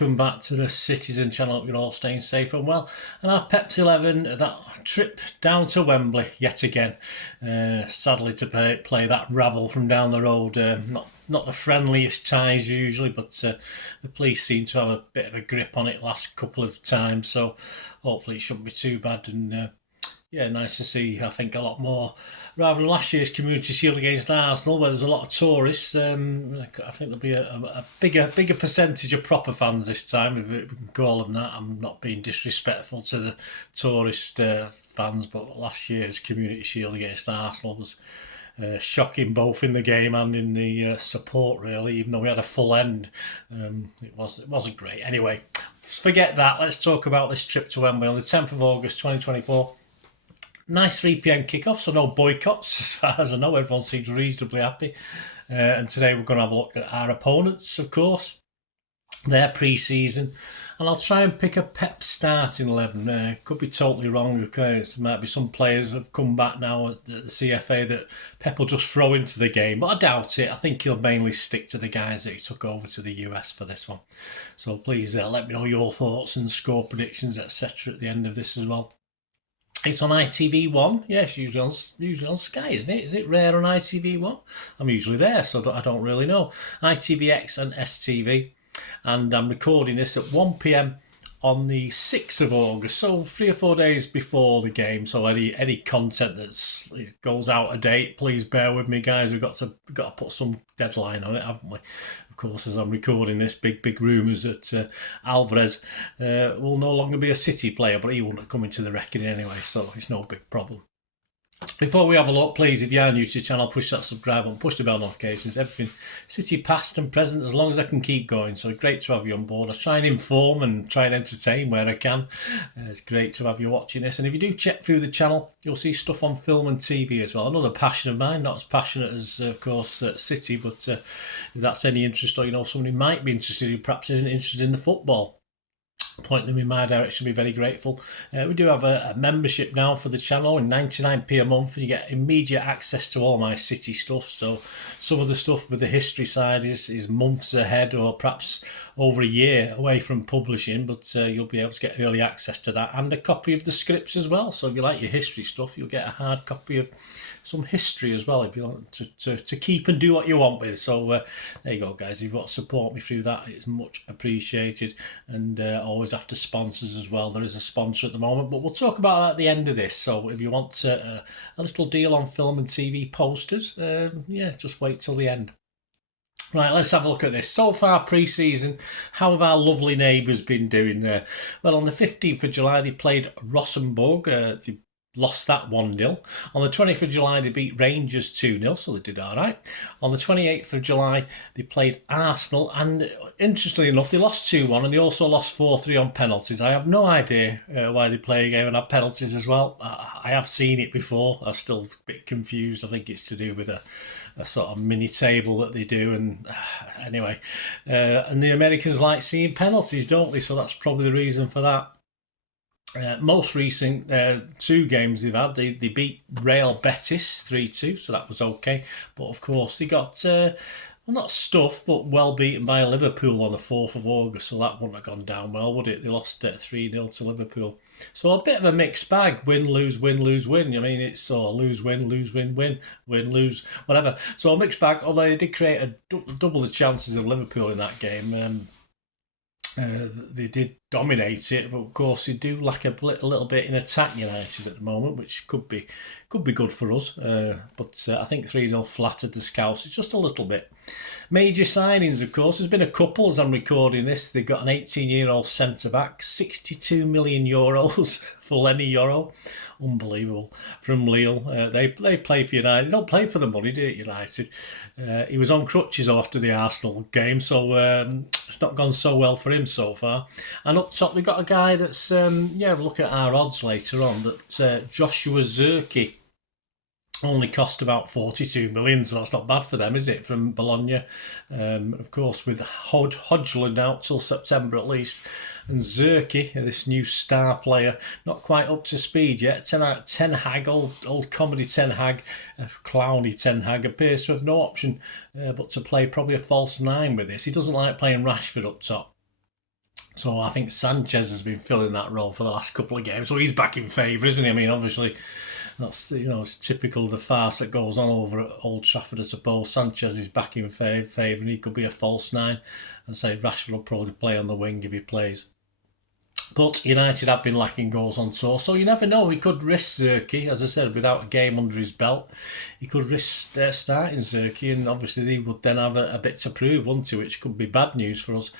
welcome back to the Citizen channel. Hope you're all staying safe and well. And our Peps 11, that trip down to Wembley yet again. Sadly to play that rabble from down the road. Not the friendliest ties usually, but the police seem to have a bit of a grip on it last couple of times. So hopefully it shouldn't be too bad. And yeah, nice to see, I think, a lot more, rather than last year's Community Shield against Arsenal, where there's a lot of tourists. I think there'll be a bigger percentage of proper fans this time, if we can call them that. I'm not being disrespectful to the tourist fans, but last year's Community Shield against Arsenal was shocking, both in the game and in the support, really, even though we had a full end. It wasn't great. Anyway, forget that. Let's talk about this trip to Wembley on the 10th of August 2024. Nice 3 PM kickoff, so no boycotts as far as I know. Everyone seems reasonably happy. And today we're going to have a look at our opponents, of course, their pre-season. And I'll try and pick a Pep starting 11. Could be totally wrong. Okay, there might be some players that have come back now at the CFA that Pep will just throw into the game. But I doubt it. I think he'll mainly stick to the guys that he took over to the US for this one. So please let me know your thoughts and score predictions, etc. at the end of this as well. It's on ITV1. Yes, usually on Sky, isn't it? Is it rare on ITV1? I'm usually there, so I don't really know. ITVX and STV. And I'm recording this at 1 PM on the 6th of August, so 3 or 4 days before the game. So any content that goes out of date, please bear with me, guys. We've got to put some deadline on it, haven't we? Of course, as I'm recording this, big rumours that Alvarez will no longer be a City player, but he won't come into the reckoning anyway, so it's no big problem. Before we have a look, please, if you are new to the channel, push that subscribe button, push the bell notifications, everything City past and present, as long as I can keep going. So great to have you on board. I try and inform and try and entertain where I can. It's great to have you watching this. And if you do check through the channel, you'll see stuff on film and TV as well. Another passion of mine, not as passionate as, of course, City, but if that's any interest, or you know somebody might be interested who perhaps isn't interested in the football, point them in my direction, be very grateful. We do have a membership now for the channel, in 99p a month, and you get immediate access to all my City stuff. So some of the stuff with the history side is months ahead, or perhaps over a year away from publishing, but you'll be able to get early access to that, and a copy of the scripts as well. So if you like your history stuff, you'll get a hard copy of some history as well, if you want to keep and do what you want with. So there you go, guys. If you've got to support me through that, it's much appreciated. And always after sponsors as well. There is a sponsor at the moment, but we'll talk about that at the end of this. So if you want a little deal on film and TV posters, yeah, just wait till the end. Right, let's have a look at this. So far pre-season, how have our lovely neighbours been doing? Well, on the 15th of July, they played Rosenborg. They lost that 1-0. On the 20th of July, they beat Rangers 2-0, so they did all right. On the 28th of July, they played Arsenal, and interestingly enough, they lost 2-1, and they also lost 4-3 on penalties. I have no idea why they play a game and have penalties as well. I have seen it before. I'm still a bit confused. I think it's to do with a sort of mini table that they do, and anyway, and the Americans like seeing penalties, don't they? So that's probably the reason for that. Most recent 2 games they've had, they beat Real Betis 3-2, so that was okay. But of course they got well, not stuffed, but well beaten by Liverpool on the 4th of August, so that wouldn't have gone down well, would it? They lost 3-0 to Liverpool. So a bit of a mixed bag. Win, lose, win, lose, win. I mean, it's lose, win, win, lose, whatever. So a mixed bag, although they did create double the chances of Liverpool in that game. They did dominate it, but of course they do lack a little bit in attack, United, at the moment, which could be good for us. But I think 3-0 flattered the Scouts just a little bit. Major signings, of course, there's been a couple as I'm recording this. They've got an 18-year-old centre-back, 62 million euros for Lenny Yoro. Unbelievable. From Lille. They play for United. They don't play for the money, do United? He was on crutches after the Arsenal game, so it's not gone so well for him so far. And up top, we've got a guy that's, yeah, we'll look at our odds later on, that Joshua Zirkzee only cost about 42 million, so that's not bad for them, is it, from Bologna? Of course, with Hodgland out till September at least. And Zirkzee, this new star player, not quite up to speed yet. Ten Hag, old comedy Ten Hag, clowny Ten Hag, appears to have no option but to play probably a false 9 with this. He doesn't like playing Rashford up top. So I think Sanchez has been filling that role for the last couple of games. So he's back in favour, isn't he? I mean, obviously, that's, it's typical of the farce that goes on over at Old Trafford, I suppose. Sanchez is back in favour, and he could be a false nine. And say Rashford will probably play on the wing if he plays. But United have been lacking goals on tour, so you never know. He could risk Zirkzee, as I said, without a game under his belt. He could risk starting Zirkzee, and obviously he would then have a bit to prove, wouldn't he, which could be bad news for us.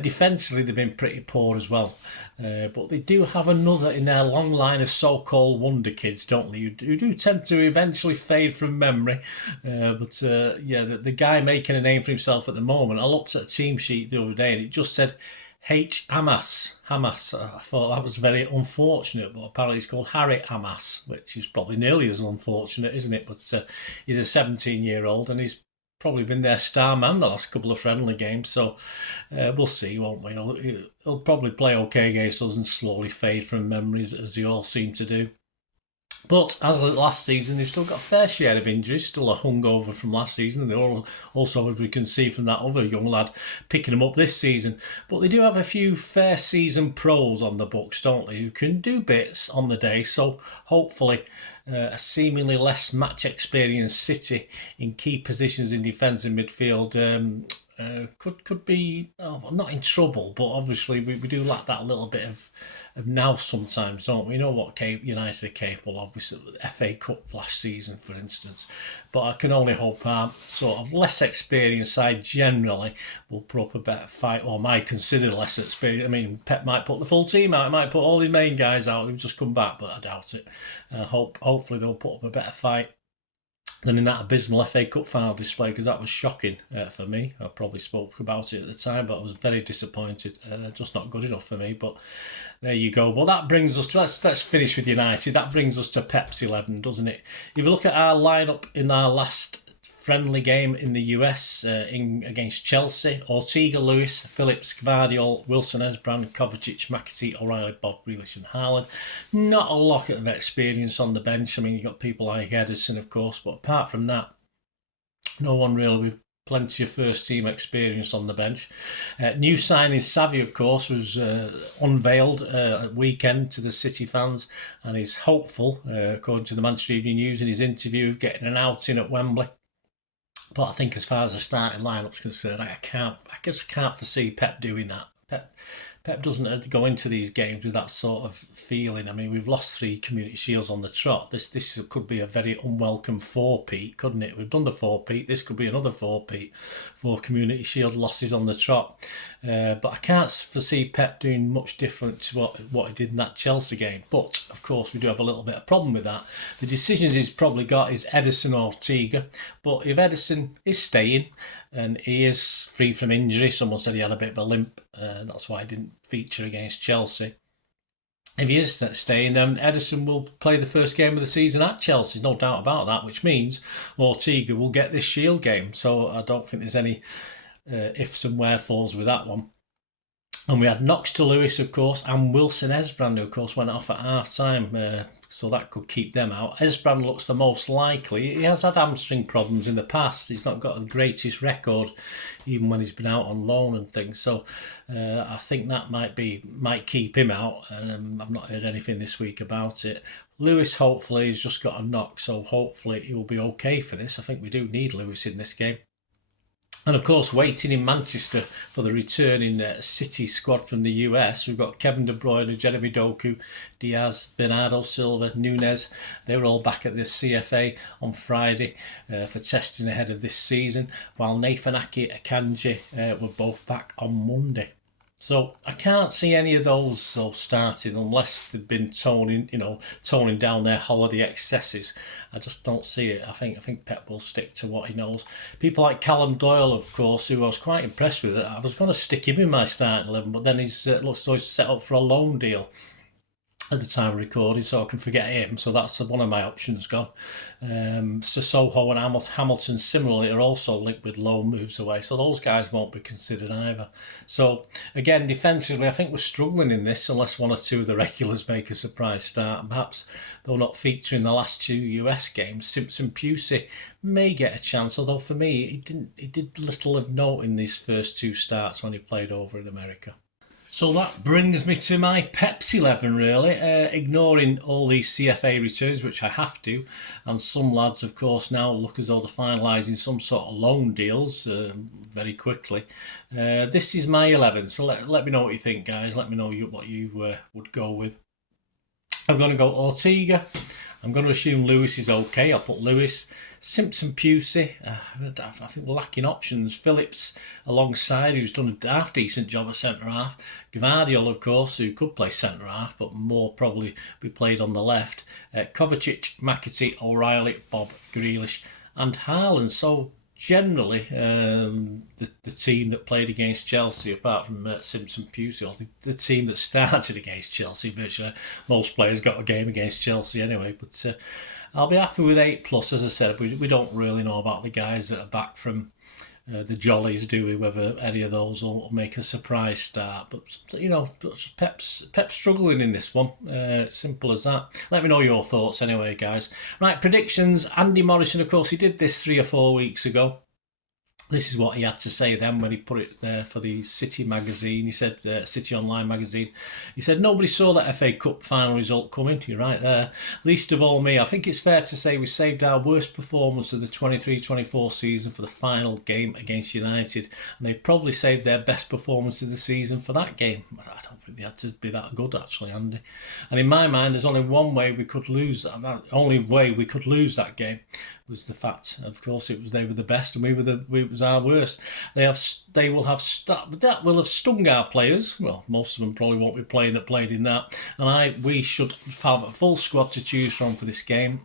Defensively, they've been pretty poor as well. But they do have another in their long line of so-called wonder kids, don't they? Who do tend to eventually fade from memory. The guy making a name for himself at the moment, I looked at a team sheet the other day and it just said Hamas. I thought that was very unfortunate, but apparently it's called Harry Hamas, which is probably nearly as unfortunate, isn't it? But he's a 17-year-old and he's probably been their star man the last couple of friendly games, so we'll see, won't we? He'll probably play okay against us and slowly fade from memories, as they all seem to do. But as of last season, they've still got a fair share of injuries, still a hungover from last season. And they're also, as we can see from that other young lad, picking them up this season. But they do have a few fair season pros on the books, don't they, who can do bits on the day. So hopefully a seemingly less match experienced City in key positions in defence and midfield could be not in trouble, but obviously we do lack that little bit of now sometimes, don't we? You know what United are capable of, obviously the FA Cup last season, for instance. But I can only hope our sort of less experienced side generally will put up a better fight, or might consider less experienced. I mean, Pep might put the full team out, he might put all his main guys out who've just come back, but I doubt it. Hopefully they'll put up a better fight than in that abysmal FA Cup final display, because that was shocking for me. I probably spoke about it at the time, but I was very disappointed. Just not good enough for me, but there you go. Well, that brings us to, let's finish with United. That brings us to Pep's 11, doesn't it? If you look at our lineup in our last friendly game in the US against Chelsea, Ortega, Lewis, Phillips, Gvardiol, Wilson, Esbrand, Kovacic, McAtee, O'Reilly, Bob, Grealish and Haaland. Not a lot of experience on the bench. I mean, you've got people like Ederson, of course, but apart from that, no one really with plenty of first team experience on the bench. New signing Savvy, of course, was unveiled at weekend to the City fans, and he's hopeful, according to the Manchester Evening News in his interview, of getting an outing at Wembley. But I think as far as the starting lineup's concerned, I just can't foresee Pep doing that. Pep doesn't go into these games with that sort of feeling. I mean, we've lost 3 Community Shields on the trot. This could be a very unwelcome 4-peat, couldn't it? We've done the 4-peat. This could be another 4-peat, 4 Community Shield losses on the trot. But I can't foresee Pep doing much different to what he did in that Chelsea game. But, of course, we do have a little bit of problem with that. The decisions he's probably got is Ederson or Ortega. But if Ederson is staying, and he is free from injury, someone said he had a bit of a limp, that's why he didn't feature against Chelsea. If he is staying, then Ederson will play the first game of the season at Chelsea, no doubt about that, which means Ortega will get this Shield game. So I don't think there's any ifs and wherefores with that one. And we had Knox to Lewis, of course, and Wilson Esbrand, who, of course, went off at half-time, so that could keep them out. Esbrand looks the most likely. He has had hamstring problems in the past. He's not got the greatest record, even when he's been out on loan and things. So I think that might keep him out. I've not heard anything this week about it. Lewis, hopefully, has just got a knock, so hopefully he will be okay for this. I think we do need Lewis in this game. And of course, waiting in Manchester for the returning City squad from the US, we've got Kevin De Bruyne, Jeremy Doku, Diaz, Bernardo Silva, Nunez. They were all back at the CFA on Friday for testing ahead of this season, while Nathan Ake and Akanji were both back on Monday. So I can't see any of those starting unless they've been toning down their holiday excesses. I just don't see it. I think Pep will stick to what he knows. People like Callum Doyle, of course, who I was quite impressed with. I was going to stick him in my starting 11, but then he's looks like he's set up for a loan deal at the time of recording, so I can forget him. So that's one of my options gone. Sissoko and Hamilton similarly are also linked with loan moves away, so those guys won't be considered either. So again, defensively, I think we're struggling in this unless one or two of the regulars make a surprise start. And perhaps they'll not feature in the last 2 US games. Simpson Pusey may get a chance, although for me he did little of note in these first 2 starts when he played over in America. So that brings me to my Pepsi 11 really, ignoring all these CFA returns, which I have to, and some lads of course now look as though they're finalising some sort of loan deals very quickly. This is my 11, so let me know what you think, guys. Let me know what you would go with. I'm going to go Ortega. I'm going to assume Lewis is okay. I'll put Lewis. Simpson Pusey, I think we're lacking options. Phillips alongside, who's done a half decent job at centre half. Gvardiol, of course, who could play centre half, but more probably be played on the left. Kovacic, McAtee, O'Reilly, Bob, Grealish, and Haaland. So generally, the team that played against Chelsea, apart from Simpson Pusey, or the team that started against Chelsea, virtually most players got a game against Chelsea anyway. But I'll be happy with 8+. As I said, we don't really know about the guys that are back from the Jollies, do we? Whether any of those will make a surprise start. But, you know, Pep's struggling in this one. Simple as that. Let me know your thoughts anyway, guys. Right, predictions. Andy Morrison, of course, he did this 3 or 4 weeks ago. This is what he had to say then when he put it there for the City magazine. He said, City Online magazine, he said, nobody saw that FA Cup final result coming. You're right there. Least of all me. I think it's fair to say we saved our worst performance of the 23-24 season for the final game against United. And they probably saved their best performance of the season for that game. I don't think they had to be that good, actually, Andy. And in my mind, there's only one way we could lose that. The only way we could lose that game was the fact, of course, they were the best and it was our worst. That will have stung our players. Well, most of them probably won't be playing that played in that. And we should have a full squad to choose from for this game.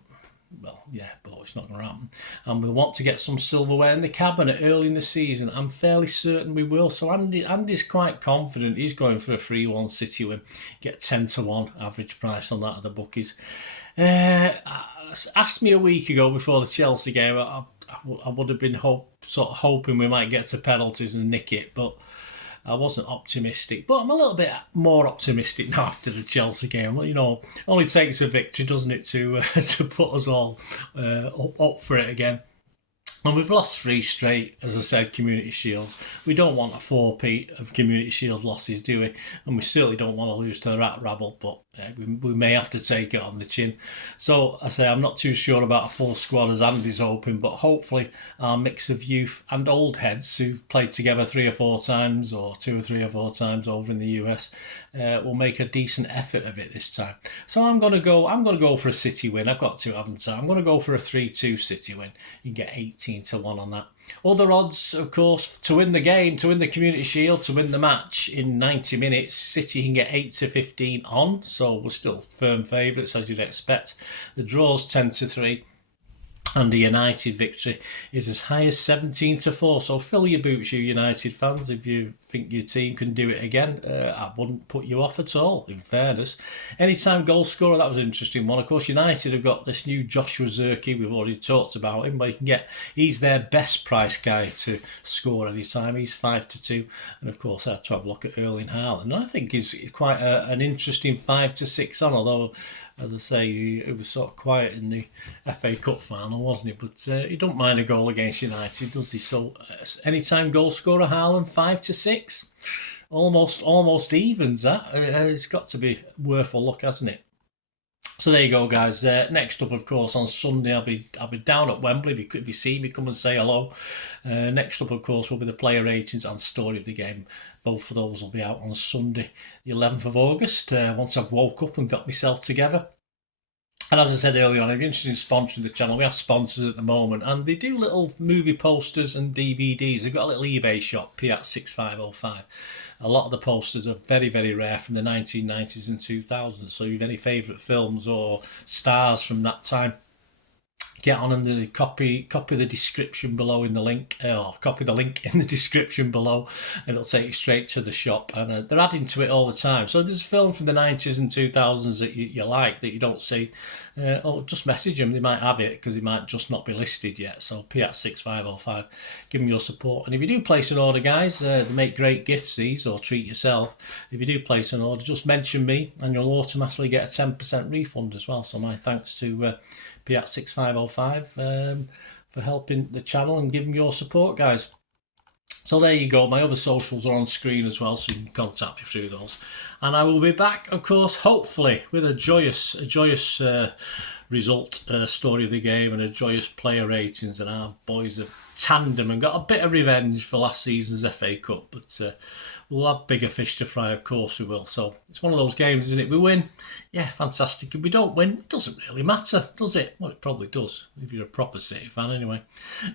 Well, yeah, but it's not going to happen. And we want to get some silverware in the cabinet early in the season. I'm fairly certain we will. So Andy's quite confident. He's going for a 3-1 City win. Get 10-1 average price on that at the bookies. Asked me a week ago before the Chelsea game, I would have been hoping we might get to penalties and nick it, but I wasn't optimistic. But I'm a little bit more optimistic now after the Chelsea game. Well, you know, only takes a victory, doesn't it, to put us all up for it again. And we've lost 3 straight, as I said, Community Shields. We don't want a 4-peat of Community Shield losses, do we? And we certainly don't want to lose to the Rat Rabble, but we may have to take it on the chin. So, I say, I'm not too sure about a full squad as Andy's hoping, but hopefully our mix of youth and old heads who've played together 3 or 4 times, or 2 or 3 or 4 times over in the US, will make a decent effort of it this time. So I'm going to go for a City win. I've got to, haven't I? I'm going to go for a 3-2 City win. You can get 18-1 on that. Other odds, of course, to win the game, to win the Community Shield, to win the match in 90 minutes, City can get 8-15 on, so we're still firm favourites as you'd expect. The draw's 10-3. And the United victory is as high as 17-4. So fill your boots, you United fans, if you think your team can do it again. I wouldn't put you off at all, in fairness. Anytime goal scorer, that was an interesting one. Of course, United have got this new Joshua Zirkzee. We've already talked about him, but he's their best price guy to score any time. He's 5-2. And of course, I had to have a look at Erling Haaland. And I think he's quite an interesting 5-6 on, although, as I say, it was sort of quiet in the FA Cup final, wasn't it? But he don't mind a goal against United, does he? So, anytime goal scorer, Haaland, 5-6. Almost evens that. It's got to be worth a look, hasn't it? So there you go, guys. Next up, of course, on Sunday, I'll be down at Wembley. If you see me, come and say hello. Next up, of course, will be the player ratings and story of the game. Both of those will be out on Sunday, the 11th of August, once I've woke up and got myself together. And as I said earlier on, if you're interested in sponsoring the channel, we have sponsors at the moment, and they do little movie posters and DVDs. They've got a little eBay shop, P@6505. A lot of the posters are very, very rare from the 1990s and 2000s. So if you have any favourite films or stars from that time, get on and copy the description below in the link, or copy the link in the description below, and it'll take you straight to the shop. And they're adding to it all the time. So if there's a film from the 90s and 2000s that you like that you don't see, just message them. They might have it because it might just not be listed yet. So P@6505, give them your support. And if you do place an order, guys, they make great gifts, these, or treat yourself. If you do place an order, just mention me and you'll automatically get a 10% refund as well. So my thanks to P@6505 for helping the channel and giving your support, guys. So there you go. My other socials are on screen as well, so you can contact me through those. And I will be back, of course, hopefully with a joyous result story of the game and a joyous player ratings. And our boys have tandem and got a bit of revenge for last season's FA Cup, but we'll have bigger fish to fry, of course we will. So it's one of those games, isn't it? We win, yeah, fantastic. If we don't win, it doesn't really matter, does it? Well, it probably does, if you're a proper City fan anyway.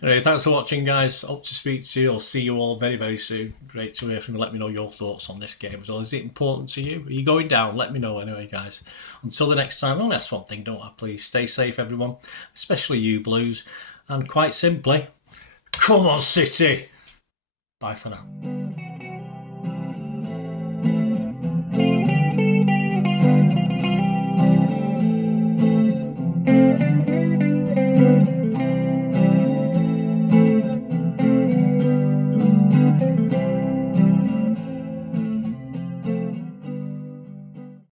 Anyway, thanks for watching, guys. Hope to speak to you or see you all very, very soon. Great to hear from you. Let me know your thoughts on this game as well. Is it important to you? Are you going down? Let me know anyway, guys. Until the next time, I only ask one thing, don't I? Please stay safe, everyone, especially you Blues. And quite simply, come on, City! Bye for now.